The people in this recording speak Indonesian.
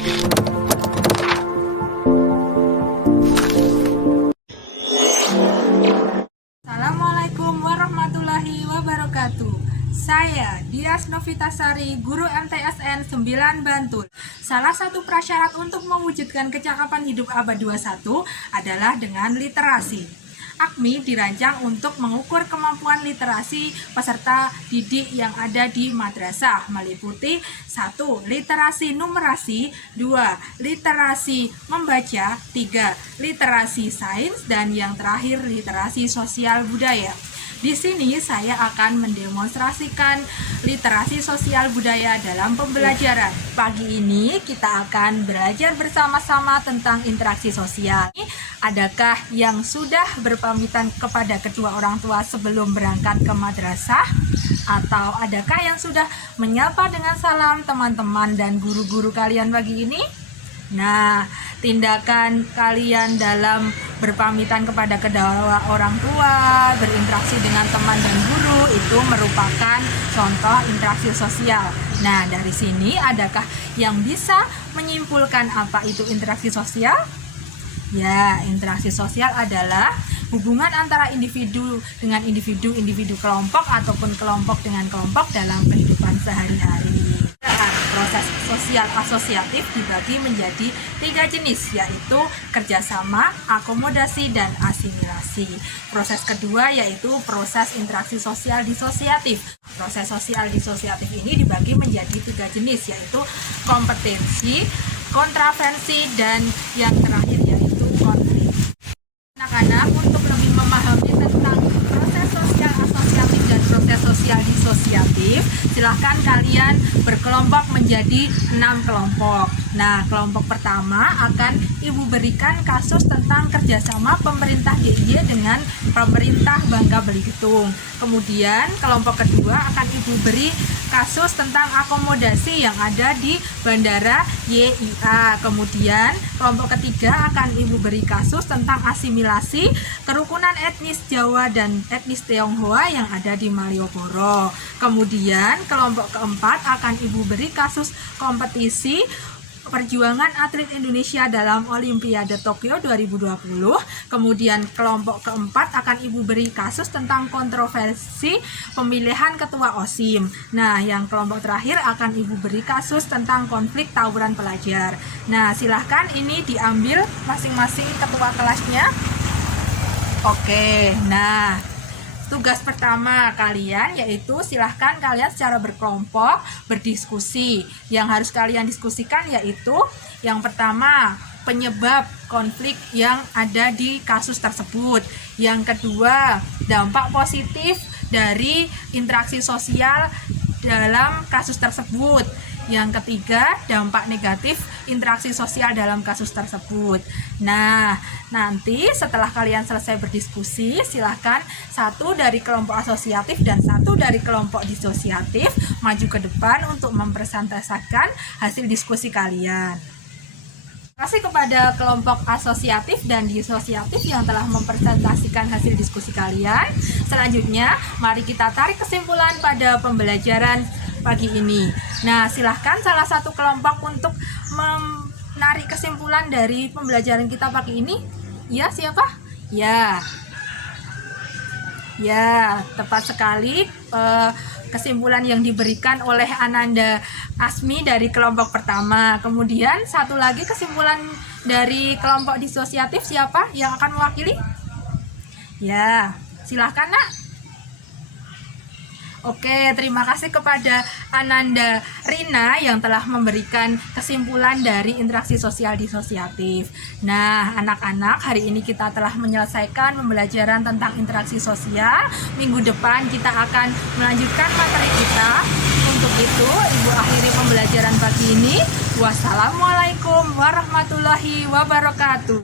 Assalamualaikum warahmatullahi wabarakatuh. Saya Dias Novitasari, guru MTSN 9 Bantul. Salah satu prasyarat untuk mewujudkan kecakapan hidup abad 21 adalah dengan literasi. AKMI dirancang untuk mengukur kemampuan literasi peserta didik yang ada di madrasah, meliputi 1. Literasi numerasi, 2. Literasi membaca, 3. Literasi sains, dan yang terakhir literasi sosial budaya. Di sini saya akan mendemonstrasikan literasi sosial budaya dalam pembelajaran. Pagi ini kita akan belajar bersama-sama tentang interaksi sosial. Adakah yang sudah berpamitan kepada kedua orang tua sebelum berangkat ke madrasah? Atau adakah yang sudah menyapa dengan salam teman-teman dan guru-guru kalian pagi ini? Nah, tindakan kalian dalam berpamitan kepada kedua orang tua, berinteraksi dengan teman dan guru itu merupakan contoh interaksi sosial. Nah, dari sini adakah yang bisa menyimpulkan apa itu interaksi sosial? Ya, interaksi sosial adalah hubungan antara individu dengan individu, individu kelompok ataupun kelompok dengan kelompok dalam kehidupan sehari-hari. Proses sosial asosiatif dibagi menjadi 3 jenis, yaitu kerjasama, akomodasi, dan asimilasi. Proses kedua yaitu proses interaksi sosial disosiatif. Proses sosial disosiatif ini dibagi menjadi 3 jenis, yaitu kompetensi, kontravensi, dan yang terakhir yaitu konflik. Anak-anak, untuk lebih memahami tentang proses sosial asosiatif dan proses sosial disosiatif, silahkan kalian berkelompok menjadi 6 kelompok. Nah, kelompok pertama akan Ibu berikan kasus tentang kerjasama pemerintah DIY dengan pemerintah Bangka Belitung. Kemudian kelompok kedua akan Ibu beri kasus tentang akomodasi yang ada di Bandara YIA. Kemudian kelompok ketiga akan Ibu beri kasus tentang asimilasi kerukunan etnis Jawa dan etnis Tionghoa yang ada di Malioboro. Kemudian kelompok keempat akan Ibu beri kasus kompetisi perjuangan atlet Indonesia dalam Olimpiade Tokyo 2020. Kemudian kelompok keempat akan Ibu beri kasus tentang kontroversi pemilihan ketua OSIM. Nah, yang kelompok terakhir akan Ibu beri kasus tentang konflik tawuran pelajar. Nah, silahkan ini diambil masing-masing ketua kelasnya. Oke, nah tugas pertama kalian yaitu silahkan kalian secara berkelompok berdiskusi. Yang harus kalian diskusikan yaitu yang pertama, penyebab konflik yang ada di kasus tersebut. Yang kedua, dampak positif dari interaksi sosial dalam kasus tersebut. Yang ketiga, dampak negatif interaksi sosial dalam kasus tersebut. Nah, nanti setelah kalian selesai berdiskusi, silahkan satu dari kelompok asosiatif dan satu dari kelompok disosiatif maju ke depan untuk mempresentasikan hasil diskusi kalian. Terima kasih kepada kelompok asosiatif dan disosiatif yang telah mempresentasikan hasil diskusi kalian. Selanjutnya, mari kita tarik kesimpulan pada pembelajaran pagi ini. Nah, silahkan salah satu kelompok untuk menarik kesimpulan dari pembelajaran kita pagi ini. Ya, siapa? Ya, tepat sekali. Kesimpulan yang diberikan oleh Ananda Asmi dari kelompok pertama. Kemudian satu lagi kesimpulan dari kelompok disosiatif, siapa yang akan mewakili? Ya, silahkan nak. Oke, terima kasih kepada Ananda Rina yang telah memberikan kesimpulan dari interaksi sosial disosiatif. Nah, anak-anak, hari ini kita telah menyelesaikan pembelajaran tentang interaksi sosial. Minggu depan kita akan melanjutkan materi kita. Untuk itu, Ibu akhiri pembelajaran pagi ini. Wassalamualaikum warahmatullahi wabarakatuh.